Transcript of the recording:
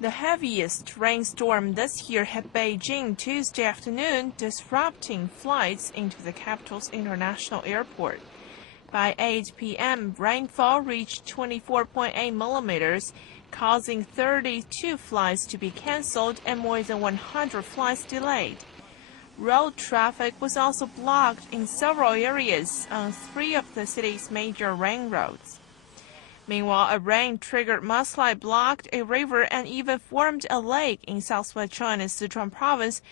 The heaviest rainstorm this year hit Beijing Tuesday afternoon, disrupting flights into the capital's international airport. By 8 p.m., rainfall reached 24.8 millimeters, causing 32 flights to be cancelled and more than 100 flights delayed. Road traffic was also blocked in several areas on 3 of the city's major rain roads. Meanwhile, a rain-triggered mudslide blocked a river and even formed a lake in southwest China's Sichuan province,